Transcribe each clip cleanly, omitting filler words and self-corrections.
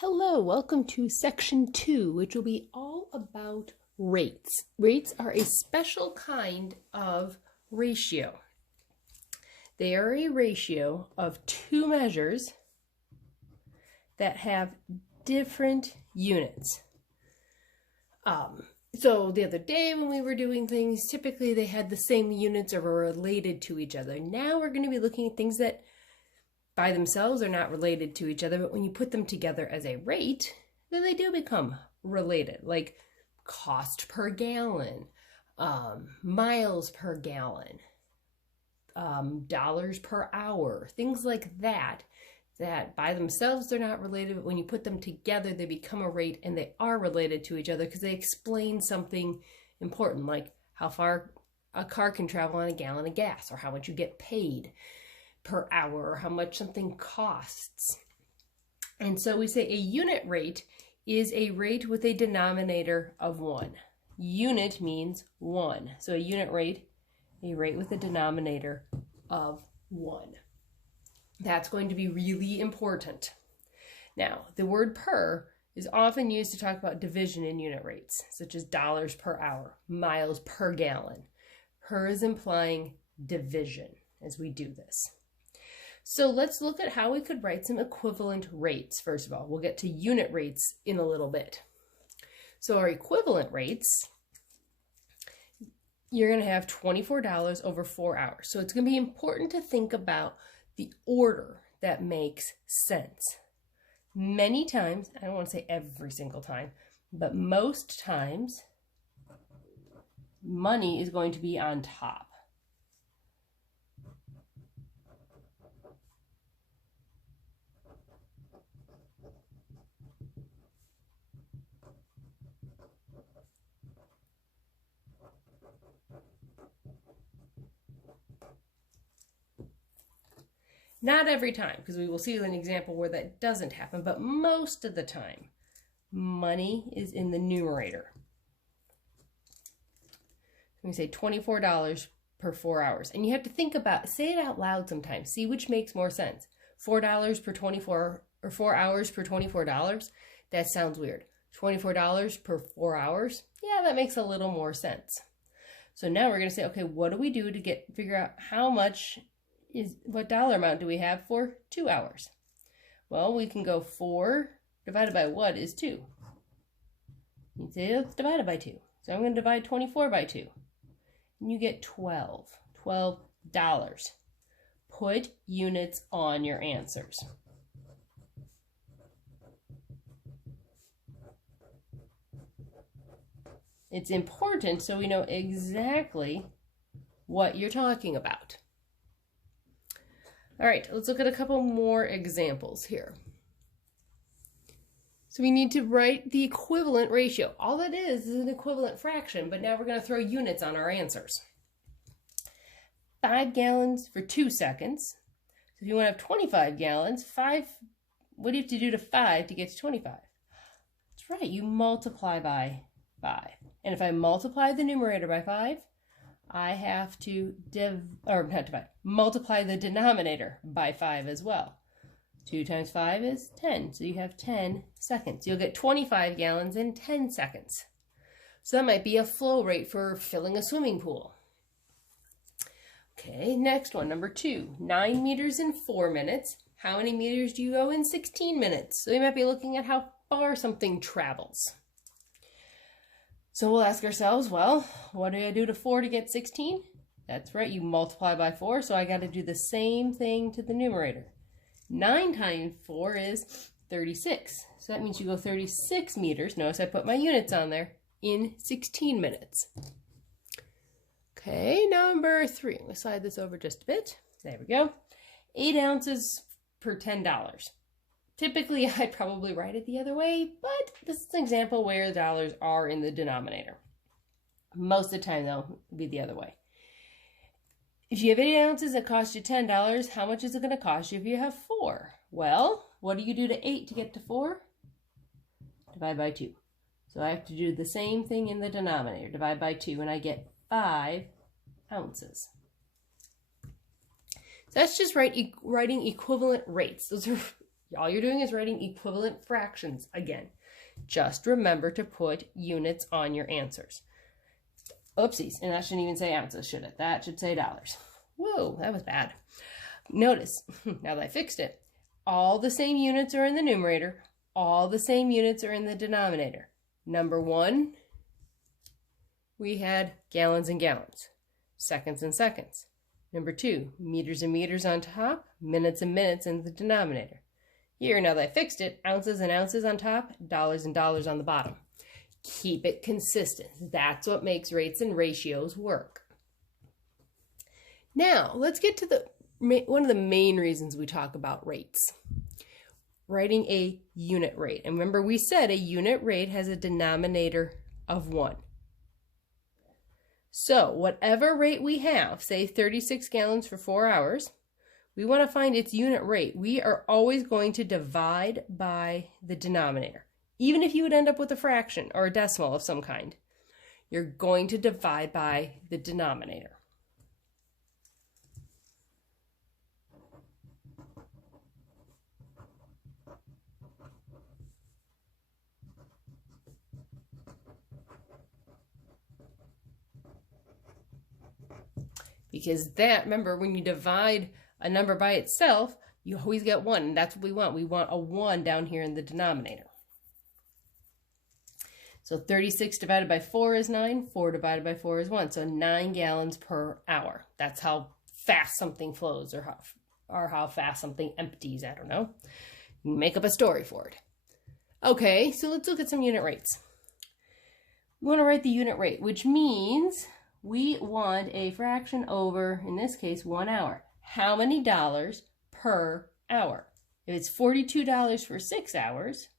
Hello, welcome to section 2, which will be all about rates. Rates are a special kind of ratio. They are a ratio of two measures that have different units. So the other day when we were doing things, typically they had the same units or were related to each other. Now we're going to be looking at things that by themselves are not related to each other, but when you put them together as a rate, then they do become related, like cost per gallon, miles per gallon, dollars per hour, things like that, that by themselves they're not related, but when you put them together, they become a rate and they are related to each other because they explain something important, like how far a car can travel on a gallon of gas or how much you get paid per hour or how much something costs. And so we say a unit rate is a rate with a denominator of 1. Unit means 1. So a unit rate, a rate with a denominator of 1. That's going to be really important. Now, the word per is often used to talk about division in unit rates, such as dollars per hour, miles per gallon. Per is implying division as we do this. So let's look at how we could write some equivalent rates. First of all, we'll get to unit rates in a little bit. So our equivalent rates, you're going to have $24 over 4 hours. So it's going to be important to think about the order that makes sense. Many times, I don't want to say every single time, but most times, money is going to be on top. Not every time, because we will see an example where that doesn't happen, but most of the time, money is in the numerator. We say $24 per 4 hours. And you have to think about, say it out loud sometimes, see which makes more sense. $4 per 24, or 4 hours per $24, that sounds weird. $24 per 4 hours, yeah, that makes a little more sense. So now we're going to say, okay, what do we do to figure out how much what dollar amount do we have for 2 hours? Well, we can go 4 divided by what is 2? You say let's divide it by 2. So I'm going to divide 24 by 2. And you get $12. $12. Put units on your answers. It's important so we know exactly what you're talking about. All right, let's look at a couple more examples here. So we need to write the equivalent ratio. All that is an equivalent fraction, but now we're going to throw units on our answers. 5 gallons for 2 seconds. So if you want to have 25 gallons, what do you have to do to 5 to get to 25? That's right, you multiply by 5. And if I multiply the numerator by 5, I have to multiply the denominator by 5 as well. 2 times 5 is 10, so you have 10 seconds. You'll get 25 gallons in 10 seconds. So that might be a flow rate for filling a swimming pool. Okay, next one, number 2. 9 meters in 4 minutes. How many meters do you go in 16 minutes? So you might be looking at how far something travels. So we'll ask ourselves, well, what do I do to 4 to get 16? That's right, you multiply by 4, so I got to do the same thing to the numerator. 9 times 4 is 36. So that means you go 36 meters. Notice I put my units on there in 16 minutes. Okay, number 3. I'm going to slide this over just a bit. There we go. 8 ounces per $10. Typically, I'd probably write it the other way, but this is an example where the dollars are in the denominator. Most of the time, though, it'll be the other way. If you have 8 ounces that cost you $10, how much is it going to cost you if you have 4? Well, what do you do to 8 to get to 4? Divide by 2. So I have to do the same thing in the denominator. Divide by 2, and I get 5 ounces. So that's just writing equivalent rates. Those are All you're doing is writing equivalent fractions again. Just remember to put units on your answers. Oopsies, and that shouldn't even say ounces, should it? That should say dollars. Whoa, that was bad. Notice, now that I fixed it, all the same units are in the numerator, all the same units are in the denominator. Number one, we had gallons and gallons, seconds and seconds. Number two, meters and meters on top, minutes and minutes in the denominator. Here, now that I fixed it, ounces and ounces on top, dollars and dollars on the bottom. Keep it consistent. That's what makes rates and ratios work. Now, let's get to one of the main reasons we talk about rates. Writing a unit rate. And remember, we said a unit rate has a denominator of 1. So, whatever rate we have, say 36 gallons for 4 hours, we want to find its unit rate. We are always going to divide by the denominator. Even if you would end up with a fraction or a decimal of some kind, you're going to divide by the denominator. Because that, remember, when you divide a number by itself, you always get 1, and that's what we want. We want a 1 down here in the denominator. So 36 divided by 4 is 9, 4 divided by 4 is 1, so 9 gallons per hour. That's how fast something flows, or how fast something empties, I don't know. You can make up a story for it. Okay, so let's look at some unit rates. We want to write the unit rate, which means we want a fraction over, in this case, 1 hour. How many dollars per hour? If it's $42 for 6 hours,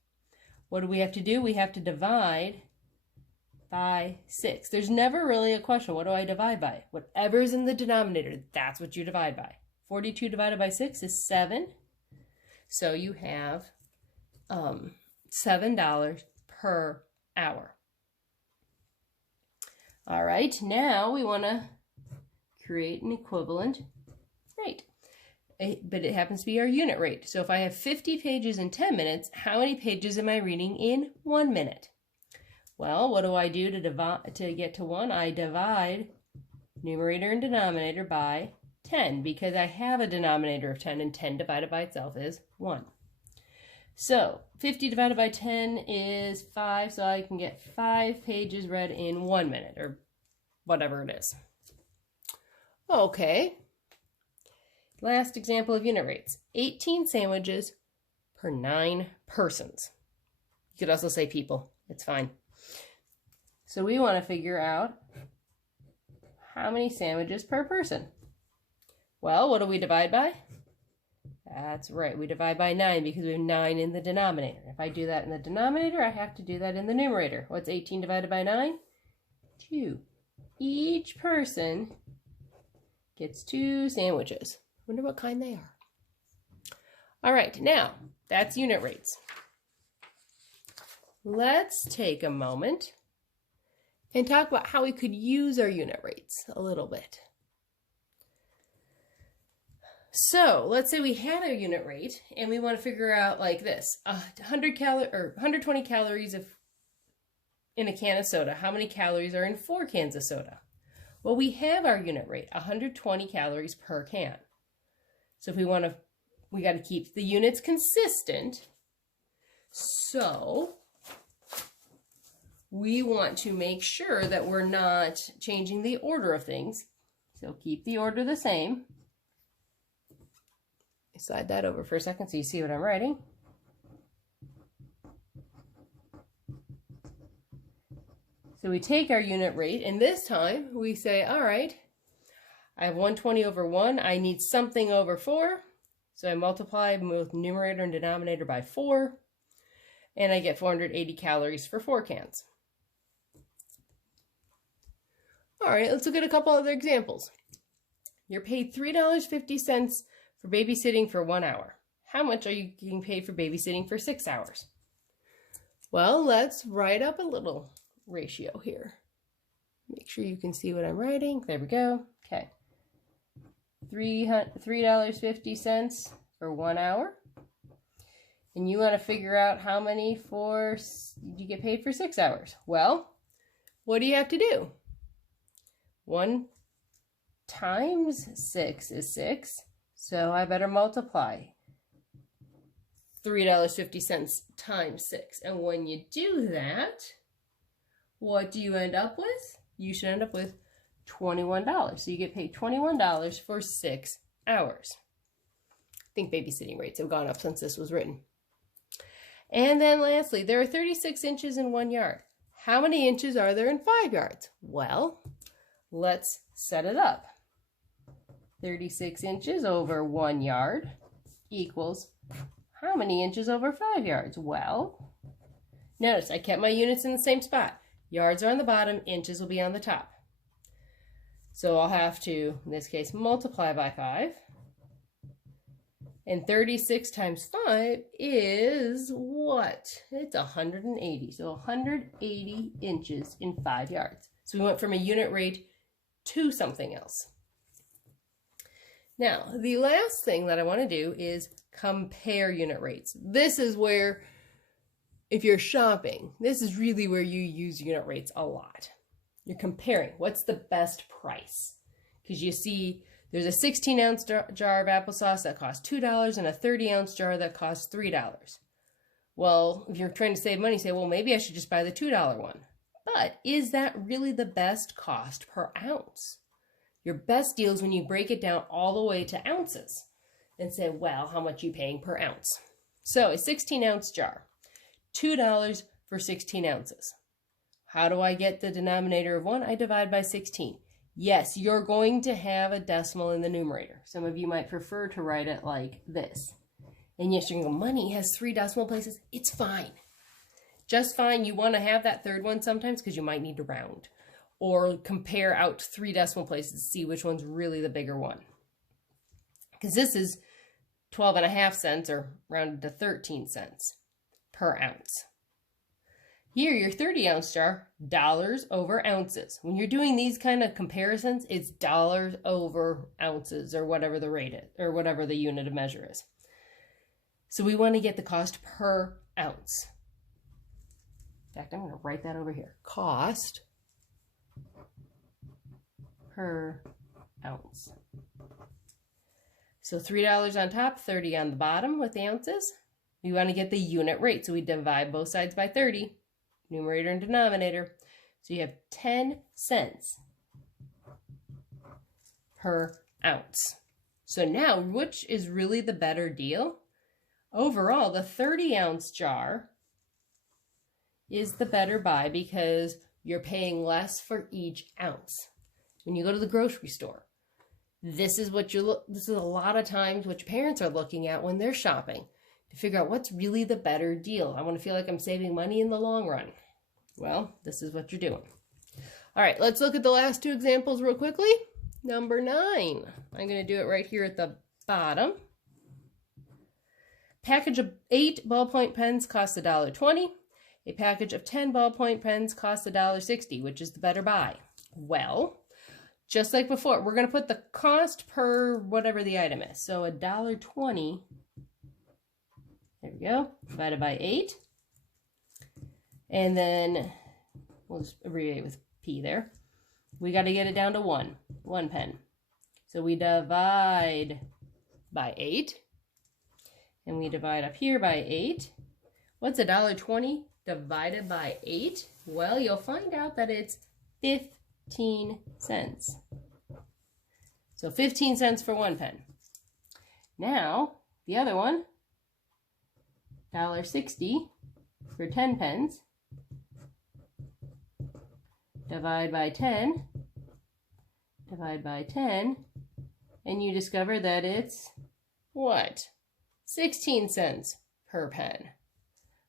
what do we have to do? We have to divide by 6. There's never really a question, what do I divide by? Whatever's in the denominator, that's what you divide by. 42 divided by 6 is 7. So you have $7 per hour. All right, now we want to create an equivalent rate. But it happens to be our unit rate. So if I have 50 pages in 10 minutes, how many pages am I reading in 1 minute? Well, what do I do to get to 1? I divide numerator and denominator by 10 because I have a denominator of 10, and 10 divided by itself is 1. So 50 divided by 10 is 5, so I can get 5 pages read in 1 minute, or whatever it is. Okay. Last example of unit rates. 18 sandwiches per 9 persons. You could also say people. It's fine. So we want to figure out how many sandwiches per person. Well, what do we divide by? That's right. We divide by 9 because we have 9 in the denominator. If I do that in the denominator, I have to do that in the numerator. What's 18 divided by 9? 2. Each person gets 2 sandwiches. Wonder what kind they are. All right, now that's unit rates. Let's take a moment and talk about how we could use our unit rates a little bit. So let's say we had a unit rate and we want to figure out like this: 120 calories in a can of soda. How many calories are in 4 cans of soda? Well, we have our unit rate, 120 calories per can. So if we got to keep the units consistent. So we want to make sure that we're not changing the order of things. So keep the order the same. Slide that over for a second so you see what I'm writing. So we take our unit rate, and this time we say, all right, I have 120 over 1. I need something over 4. So I multiply both numerator and denominator by 4. And I get 480 calories for 4 cans. All right, let's look at a couple other examples. You're paid $3.50 for babysitting for 1 hour. How much are you getting paid for babysitting for 6 hours? Well, let's write up a little ratio here. Make sure you can see what I'm writing. There we go. Okay. $3.50 for 1 hour. and you want to figure out how many you get paid for 6 hours. Well, what do you have to do? 1 times 6 is 6, so I better multiply $3.50 times 6. And when you do that, what do you end up with? You should end up with $21. So you get paid $21 for 6 hours. I think babysitting rates have gone up since this was written. And then lastly, there are 36 inches in 1 yard. How many inches are there in 5 yards? Well, let's set it up. 36 inches over 1 yard equals how many inches over 5 yards? Well, notice I kept my units in the same spot. Yards are on the bottom, inches will be on the top. So I'll have to, in this case, multiply by 5. And 36 times 5 is what? It's 180. So 180 inches in 5 yards. So we went from a unit rate to something else. Now, the last thing that I want to do is compare unit rates. This is where, if you're shopping, this is really where you use unit rates a lot. You're comparing what's the best price. Because you see, there's a 16-ounce jar of applesauce that costs $2 and a 30-ounce jar that costs $3. Well, if you're trying to save money, say, well, maybe I should just buy the $2 one. But is that really the best cost per ounce? Your best deal is when you break it down all the way to ounces and say, well, how much are you paying per ounce? So a 16-ounce jar, $2 for 16 ounces. How do I get the denominator of 1? I divide by 16. Yes, you're going to have a decimal in the numerator. Some of you might prefer to write it like this. And yes, you're going to go, money has 3 decimal places. It's fine. Just fine. You want to have that third one sometimes because you might need to round. Or compare out 3 decimal places to see which one's really the bigger one. Because this is 12.5 cents or rounded to 13 cents per ounce. Here, your 30-ounce jar, dollars over ounces. When you're doing these kind of comparisons, it's dollars over ounces or whatever the rate is, or whatever the unit of measure is. So we want to get the cost per ounce. In fact, I'm going to write that over here. Cost per ounce. So $3 on top, 30 on the bottom with the ounces. We want to get the unit rate, so we divide both sides by 30, numerator and denominator. So you have 10 cents per ounce. So now, which is really the better deal? Overall, the 30-ounce jar is the better buy because you're paying less for each ounce. When you go to the grocery store, this is a lot of times what your parents are looking at when they're shopping to figure out what's really the better deal. I want to feel like I'm saving money in the long run. Well, this is what you're doing. All right, let's look at the last 2 examples real quickly. Number 9. I'm going to do it right here at the bottom. Package of 8 ballpoint pens costs $1.20. A package of 10 ballpoint pens costs $1.60. Which is the better buy? Well, just like before, we're going to put the cost per whatever the item is. So $1.20, there we go, divided by 8. And then we'll just abbreviate with P there. We got to get it down to 1 pen. So we divide by 8. And we divide up here by 8. What's $1.20 divided by 8? Well, you'll find out that it's 15 cents. So 15 cents for 1 pen. Now, the other one, $1.60 for 10 pens. Divide by 10. Divide by 10. And you discover that it's what? 16 cents per pen.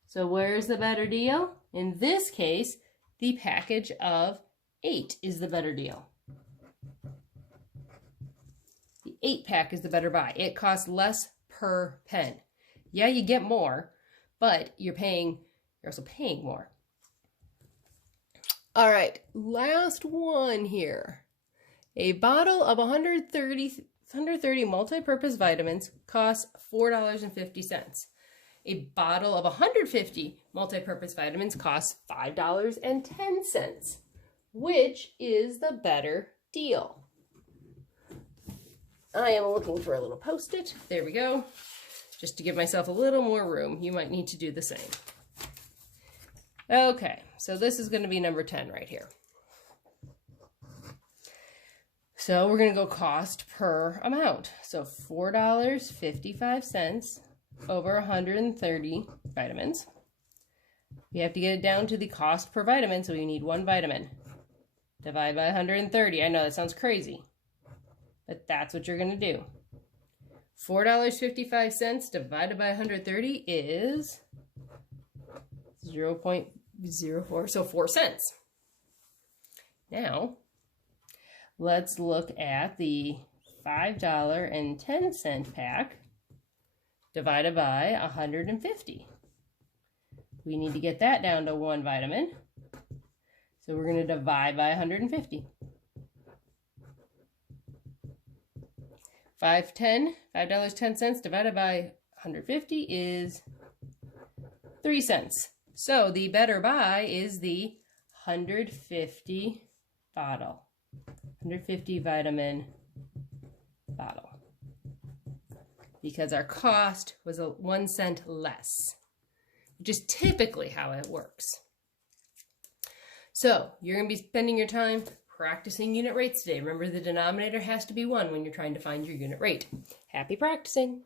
So where's the better deal? In this case, the package of 8 is the better deal. The 8-pack is the better buy. It costs less per pen. Yeah, you get more, but you're also paying more. All right, last one here. A bottle of 130 multi-purpose vitamins costs $4.50. A bottle of 150 multi-purpose vitamins costs $5.10. Which is the better deal? I am looking for a little Post-it. There we go. Just to give myself a little more room. You might need to do the same. Okay, so this is going to be number 10 right here. So we're going to go cost per amount. So $4.55 over 130 vitamins. We have to get it down to the cost per vitamin, so you need one vitamin. Divide by 130. I know that sounds crazy, but that's what you're going to do. $4.55 divided by 130 is 0.04, so 4 cents. Now, let's look at the $5.10 pack divided by 150. We need to get that down to one vitamin. So we're going to divide by 150. $5.10 divided by 150 is 3 cents. So the better buy is the 150 bottle. 150 vitamin bottle. Because our cost was 1 cent less, which is typically how it works. So you're going to be spending your time practicing unit rates today. Remember, the denominator has to be 1 when you're trying to find your unit rate. Happy practicing!